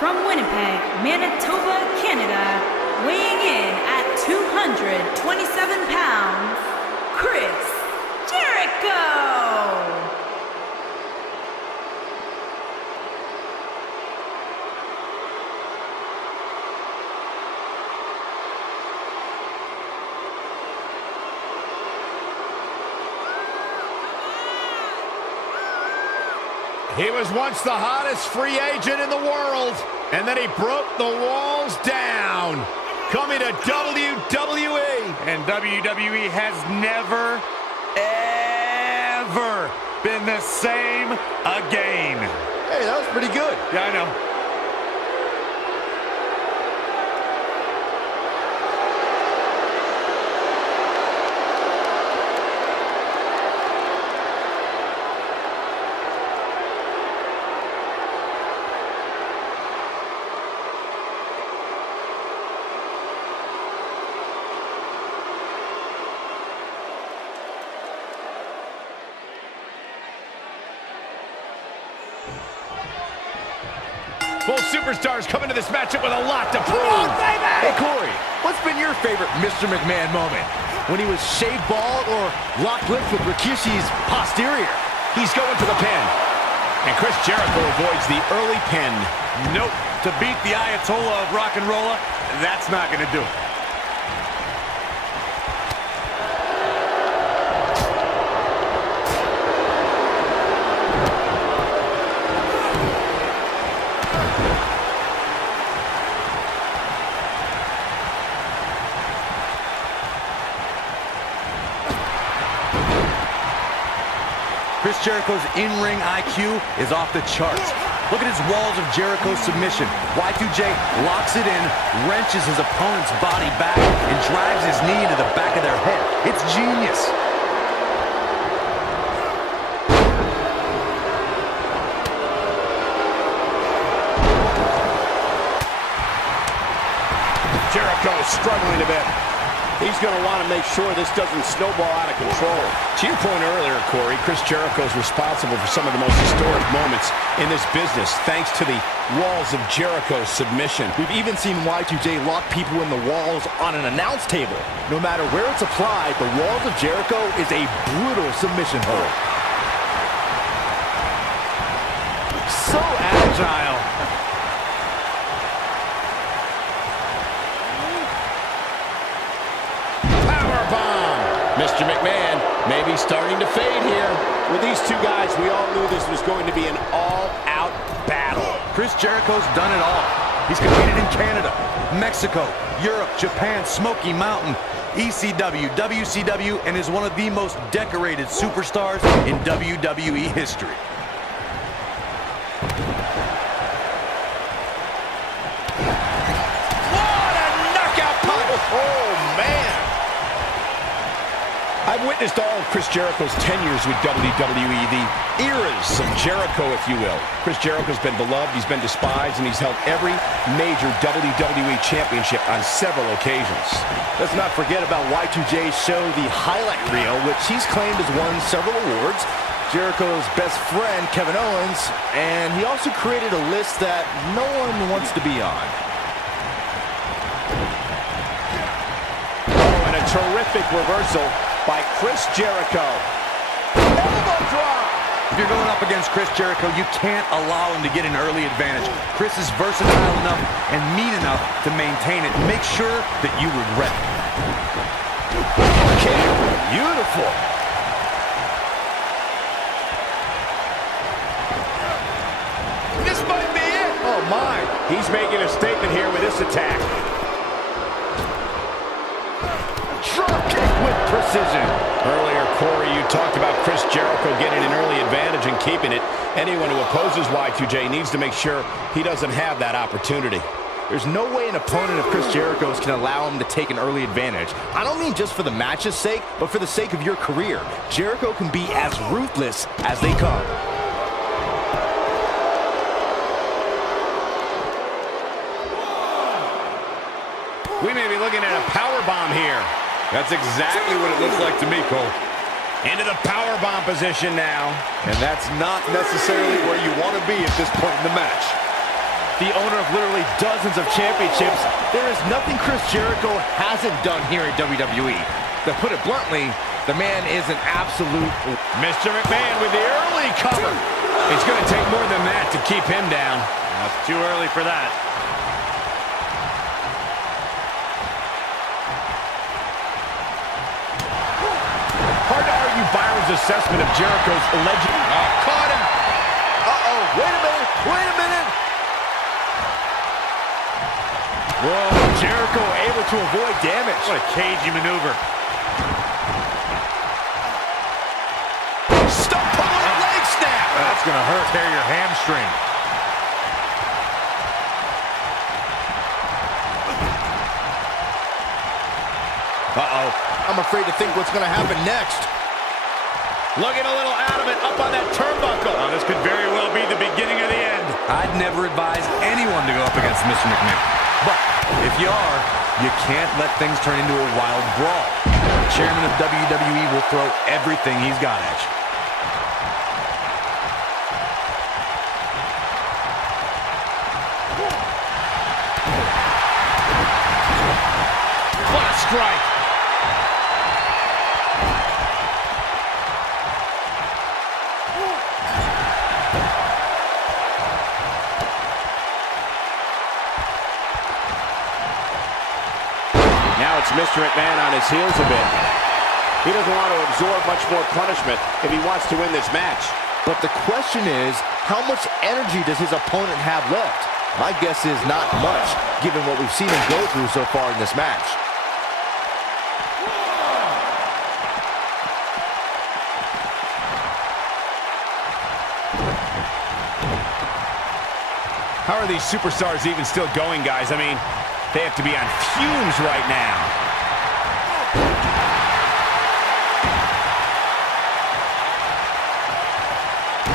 from Winnipeg, Manitoba, Canada, weighing in at 227 pounds, Chris Jericho! He was once the hottest free agent in the world, and then he broke the walls down. Coming to WWE. And WWE has never, ever been the same again. Hey, that was pretty good. Yeah, I know. Both superstars come into this matchup with a lot to prove. Hey, Corey, what's been your favorite Mr. McMahon moment? When he was shaved bald or locked lips with Rikishi's posterior? He's going for the pin. And Chris Jericho avoids the early pin. Nope. To beat the Ayatollah of rock and rolla, that's not going to do it. Chris Jericho's in-ring IQ is off the charts. Look at his walls of Jericho submission. Y2J locks it in, wrenches his opponent's body back, and drives his knee into the back of their head. It's genius. Jericho struggling a bit. He's going to want to make sure this doesn't snowball out of control. To your point earlier, Corey, Chris Jericho is responsible for some of the most historic moments in this business, thanks to the walls of Jericho submission. We've even seen Y2J lock people in the walls on an announce table. No matter where it's applied, the walls of Jericho is a brutal submission hold. So agile. Mr. McMahon may be starting to fade here. With these two guys, we all knew this was going to be an all-out battle. Chris Jericho's done it all. He's competed in Canada, Mexico, Europe, Japan, Smoky Mountain, ECW, WCW, and is one of the most decorated superstars in WWE history. What a knockout punch! Oh, man! I've witnessed all of Chris Jericho's tenures with WWE, the eras of Jericho, if you will. Chris Jericho's been beloved, he's been despised, and he's held every major WWE championship on several occasions. Let's not forget about Y2J's show, The Highlight Reel, which he's claimed has won several awards. Jericho's best friend, Kevin Owens, and he also created a list that no one wants to be on. Oh, and a terrific reversal by Chris Jericho. Elbow drop! If you're going up against Chris Jericho, you can't allow him to get an early advantage. Chris is versatile enough and mean enough to maintain it. Make sure that you regret it. Okay, beautiful. This might be it. Oh, my. He's making a statement here with this attack. Drop kick with precision. Earlier, Corey, you talked about Chris Jericho getting an early advantage and keeping it. Anyone who opposes Y2J needs to make sure he doesn't have that opportunity. There's no way an opponent of Chris Jericho's can allow him to take an early advantage. I don't mean just for the match's sake, but for the sake of your career. Jericho can be as ruthless as they come. We may be looking at a powerbomb here. That's exactly what it looks like to me, Cole. Into the powerbomb position now. And that's not necessarily where you want to be at this point in the match. the owner of literally dozens of championships, there is nothing Chris Jericho hasn't done here at WWE. To put it bluntly, the man is an absolute... Mr. McMahon with the early cover. It's going to take more than that to keep him down. That's too early for that. Hard to argue Byron's assessment of Jericho's alleged... Oh, caught him! Uh-oh, wait a minute, wait a minute! Whoa, Jericho able to avoid damage. What a cagey maneuver. Stump pummel leg snap! That's going to hurt. Tear your hamstring. Uh-oh, I'm afraid to think what's going to happen next. Looking a little adamant up on that turnbuckle. Oh, this could very well be the beginning of the end. I'd never advise anyone to go up against Mr. McMahon. But if you are, you can't let things turn into a wild brawl. The chairman of WWE will throw everything he's got at you. What a strike! Now it's Mr. McMahon on his heels a bit. He doesn't want to absorb much more punishment if he wants to win this match. But the question is, how much energy does his opponent have left? My guess is not much, given what we've seen him go through so far in this match. How are these superstars even still going, guys? I mean, they have to be on fumes right now.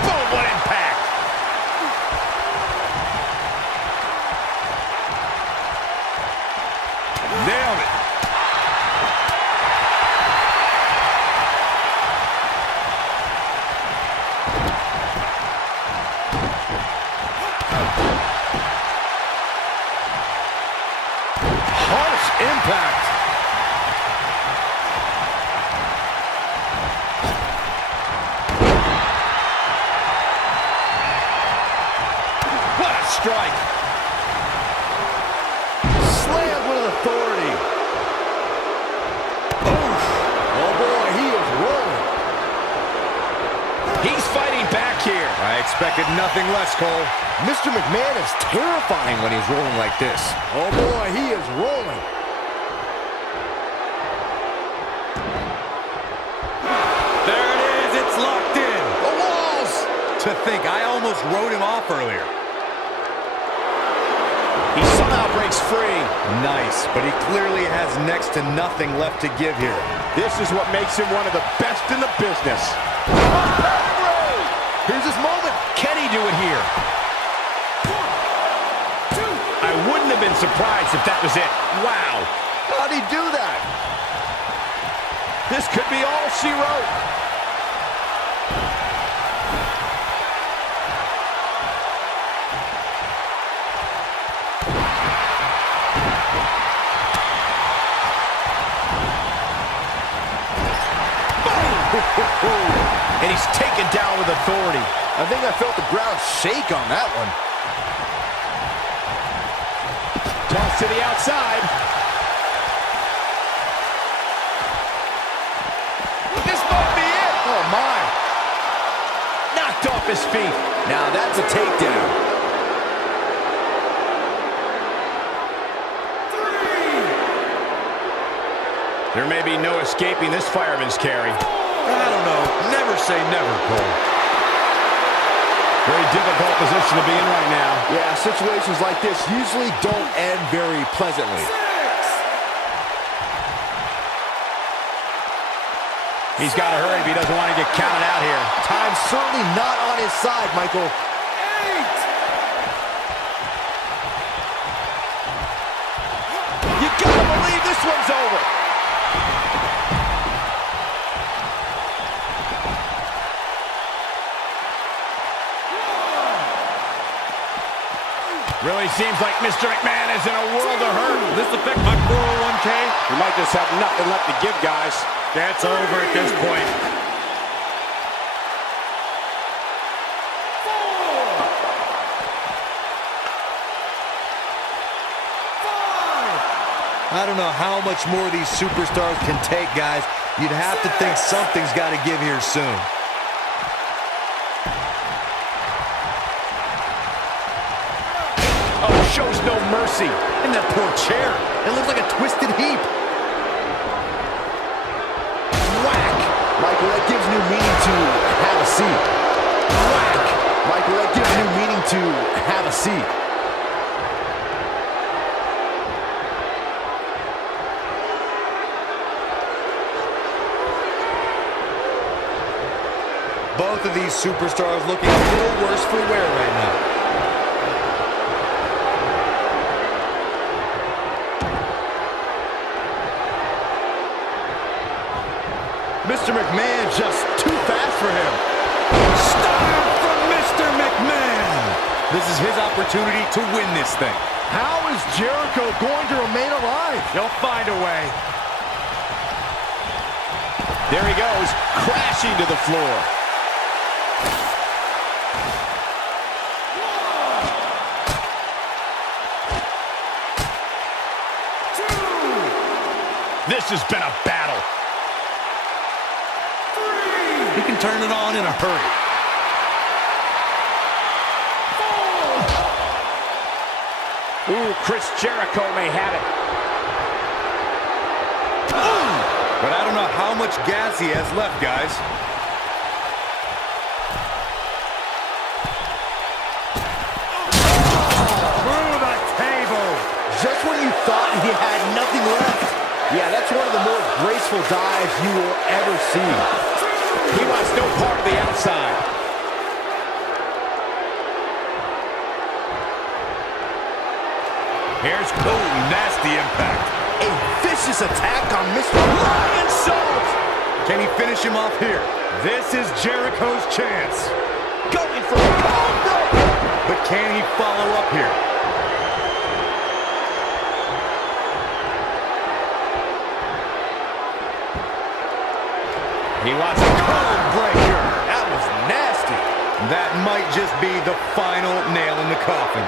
Boom, what impact! Nailed it. Harsh impact. What a strike! Slammed with authority. Oof. Oh boy, he is rolling. He's fighting back here. I expected nothing less, Cole. Mr. McMahon is terrifying when he's rolling like this. Oh boy, he is rolling. There it is, it's locked in. The walls. To think, I almost wrote him off earlier. He somehow breaks free. Nice, but he clearly has next to nothing left to give here. This is what makes him one of the best in the business. Here's his moment. Can he do it here? I wouldn't have been surprised if that was it. Wow. How'd he do that? This could be all she wrote. And he's taken down with authority. I think I felt the ground shake on that one. Toss to the outside. This might be it. Oh my. Knocked off his feet. Now that's a takedown. There may be no escaping this fireman's carry. I don't know. Never say never, Cole. Very difficult position to be in right now. Yeah, situations like this usually don't end very pleasantly. He's got to hurry if he doesn't want to get counted out here. Time's certainly not on his side, Michael. You gotta believe this one's over. Really Really seems like Mr. McMahon is in a world of hurt. Will this affect my 401k? You might just have nothing left to give, guys. That's over at this point. I don't know how much more these superstars can take, guys. You'd have to think something's got to give here soon. Oh, shows no mercy. And that poor chair. It looks like a twisted heap. Whack! Michael, that gives new meaning to have a seat. Whack! Michael, that gives new meaning to have a seat. Both of these superstars looking a little worse for wear right now. Mr. McMahon just too fast for him. Stop from Mr. McMahon! This is his opportunity to win this thing. How is Jericho going to remain alive? He'll find a way. There he goes, crashing to the floor. This has been a battle. He can turn it on in a hurry. Ooh, Chris Jericho may have it. But I don't know how much gas he has left, guys. Through the table. Just when you thought he had nothing left. Yeah, that's one of the more graceful dives you will ever see. He wants no part of the outside. Here's boom, nasty impact. A vicious attack on Mr. Lion Salt. Can he finish him off here? This is Jericho's chance. Going for a cold breaker. But can he follow up here? He wants a code breaker. That was nasty. That might just be the final nail in the coffin.